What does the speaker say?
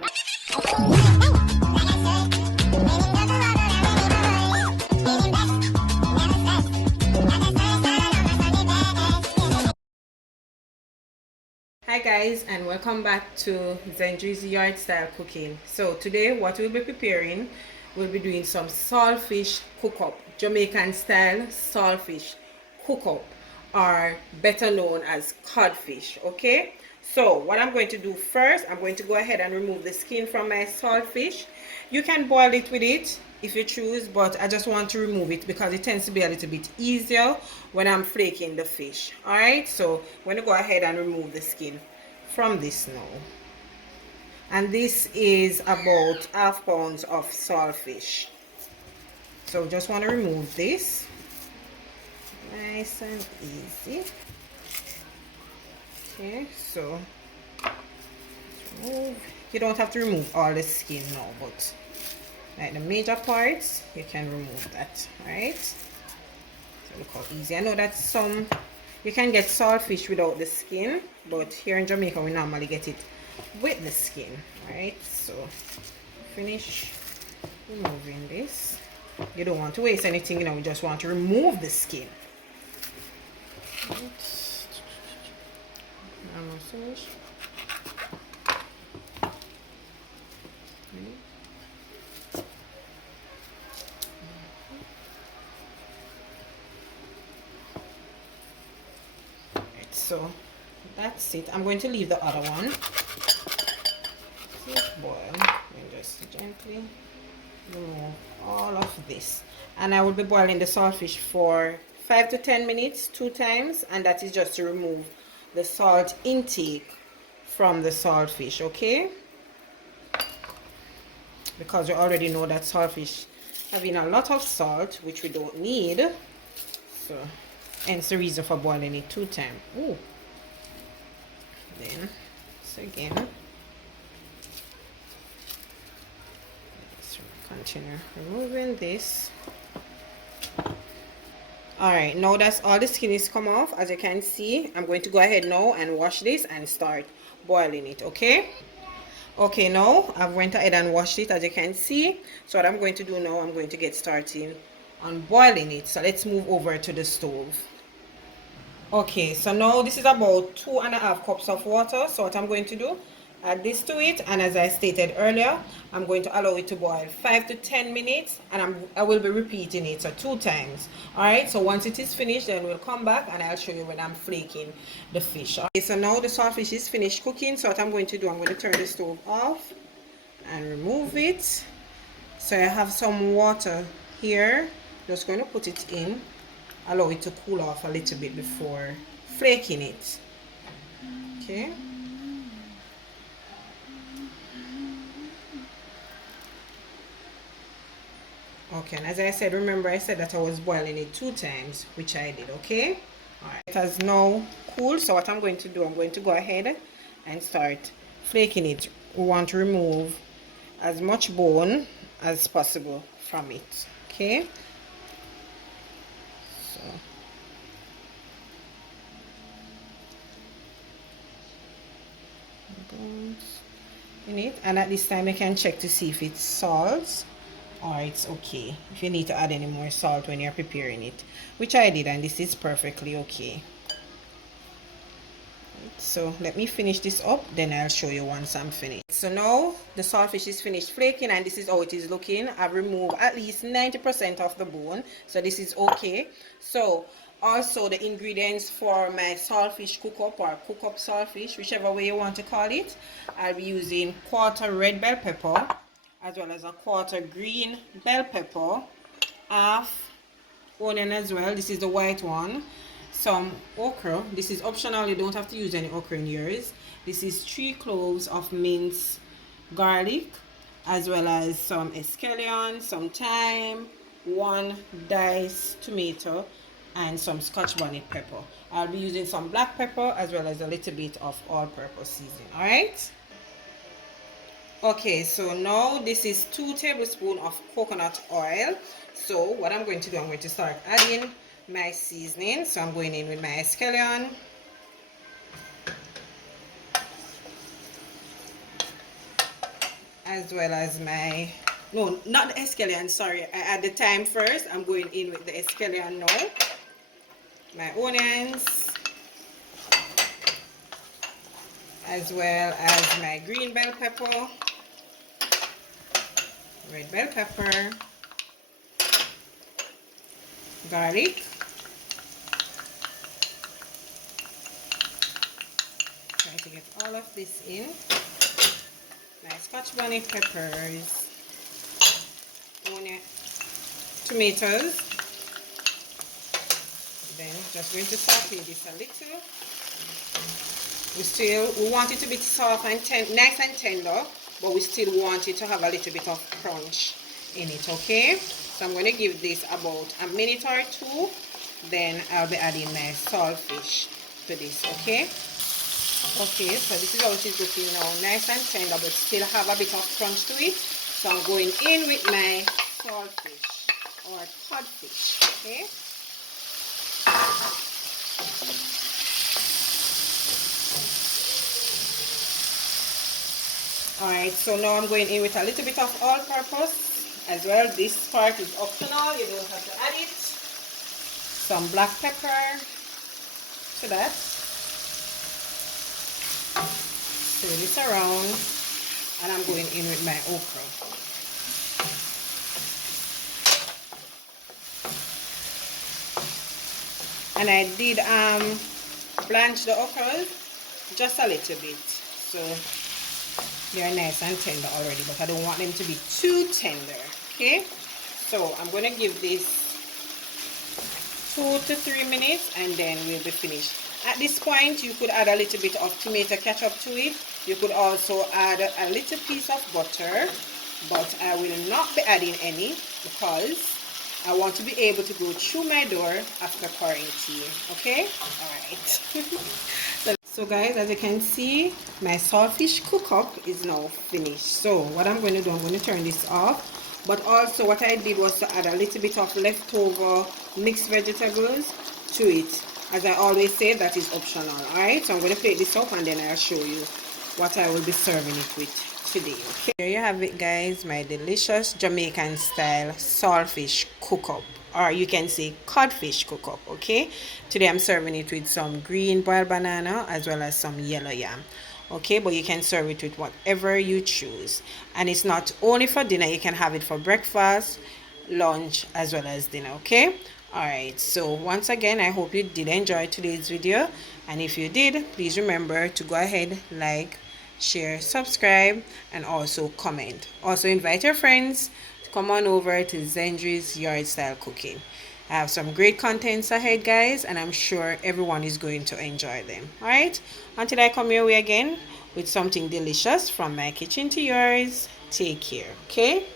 Hi guys, and welcome back to Zenji's Yard Style Cooking. So today what we'll be preparing, we'll be doing some saltfish cook up, Jamaican style saltfish cook up, or better known as codfish. Okay, so what I'm going to do first, I'm going to go ahead and remove the skin from my saltfish. You can boil it with it if you choose, but I just want to remove it because it tends to be a little bit easier when I'm flaking the fish. Alright, so I'm going to go ahead and remove the skin from this now. And this is about half pounds of saltfish. So just want to remove this. Nice and easy. Okay, so remove. You don't have to remove all the skin now, but like the major parts you can remove that. Right, so look how easy. I know that some you can get saltfish without the skin, but here in Jamaica we normally get it with the skin. Right, so finish removing this. You don't want to waste anything, you know, you just want to remove the skin. Right. Almost finished. So that's it. I'm going to leave the other one to boil and just gently remove all of this. And I will be boiling the saltfish for 5 to 10 minutes 2 times, and that is just to remove the salt intake from the saltfish. Okay, because you already know that saltfish having a lot of salt, which we don't need, so hence the reason for boiling it 2 times. Ooh. Then so again, let's continue removing this. All right, now that's all the skin is come off. As you can see, I'm going to go ahead now and wash this and start boiling it. Okay, now I've went ahead and washed it, as you can see. So what I'm going to do now, I'm going to get started on boiling it. So let's move over to the stove. Okay, so now this is about 2.5 cups of water. So what I'm going to do, add this to it, and as I stated earlier, I'm going to allow it to boil 5 to 10 minutes, and I will be repeating it so 2 times. All right, so once it is finished, then we'll come back and I'll show you when I'm flaking the fish. Okay, so now the saltfish is finished cooking. So what I'm going to do, I'm going to turn the stove off and remove it. So I have some water here, just going to put it in, allow it to cool off a little bit before flaking it. Okay, and as I said, remember I said that I was boiling it 2 times, which I did. Okay, all right, it has now cooled. So what I'm going to do, I'm going to go ahead and start flaking it. We want to remove as much bone as possible from it. Okay, so bones in it, and at this time you can check to see if it's salt or it's okay, if you need to add any more salt when you're preparing it, which I did, and this is perfectly okay. So let me finish this up, then I'll show you once I'm finished. So now the saltfish is finished flaking, and this is how it is looking. I've removed at least 90% of the bone, so this is okay. So also the ingredients for my saltfish cook up, or cook up saltfish, whichever way you want to call it, I'll be using 1/4 red bell pepper, as well as 1/4 green bell pepper, half onion as well, this is the white one, some okra, this is optional, you don't have to use any okra in yours. This is 3 cloves of minced garlic, as well as some scallion, some thyme, 1 diced tomato, and some scotch bonnet pepper. I'll be using some black pepper as well as a little bit of all-purpose seasoning. All right, okay, so now this is 2 tablespoons of coconut oil. So what I'm going to do, I'm going to start adding my seasoning. So I'm going in with my scallion, as well as my, no, not the escallion, sorry, I add the thyme first. I'm going in with the escallion now. My onions, as well as my green bell pepper, red bell pepper, garlic, try to get all of this in. My scotch bonnet peppers, onion, tomatoes. Then just going to saute this a little. We want it to be soft and nice and tender, but we still want it to have a little bit of crunch in it, okay? So I'm going to give this about a minute or two, then I'll be adding my saltfish to this, okay? Okay, so this is how it is looking now, nice and tender, but still have a bit of crunch to it. So I'm going in with my saltfish or codfish, okay? Alright, so now I'm going in with a little bit of all-purpose as well. This part is optional, you don't have to add it. Some black pepper to that. Stir this around, and I'm going in with my okra. And I did blanch the okras just a little bit, so they're nice and tender already, but I don't want them to be too tender, okay? So I'm going to give this 2 to 3 minutes and then we'll be finished. At this point, you could add a little bit of tomato ketchup to it. You could also add a little piece of butter, but I will not be adding any because I want to be able to go through my door after quarantine, okay? Alright. So guys, as you can see, my saltfish cook up is now finished. So what I'm going to do, I'm going to turn this off. But also what I did was to add a little bit of leftover mixed vegetables to it. As I always say, that is optional. Alright, so I'm going to plate this up and then I'll show you what I will be serving it with today. Okay, here you have it guys, my delicious Jamaican style saltfish cook up, or you can say codfish cook up. Okay, today I'm serving it with some green boiled banana as well as some yellow yam. Okay, but you can serve it with whatever you choose, and it's not only for dinner, you can have it for breakfast, lunch as well as dinner. Okay, alright, so once again I hope you did enjoy today's video, and if you did, please remember to go ahead, like, share, subscribe, and also comment. Also invite your friends to come on over to Zendri's Yard Style Cooking. I have some great contents ahead guys, and I'm sure everyone is going to enjoy them. Alright, until I come your way again with something delicious from my kitchen to yours, take care. Okay.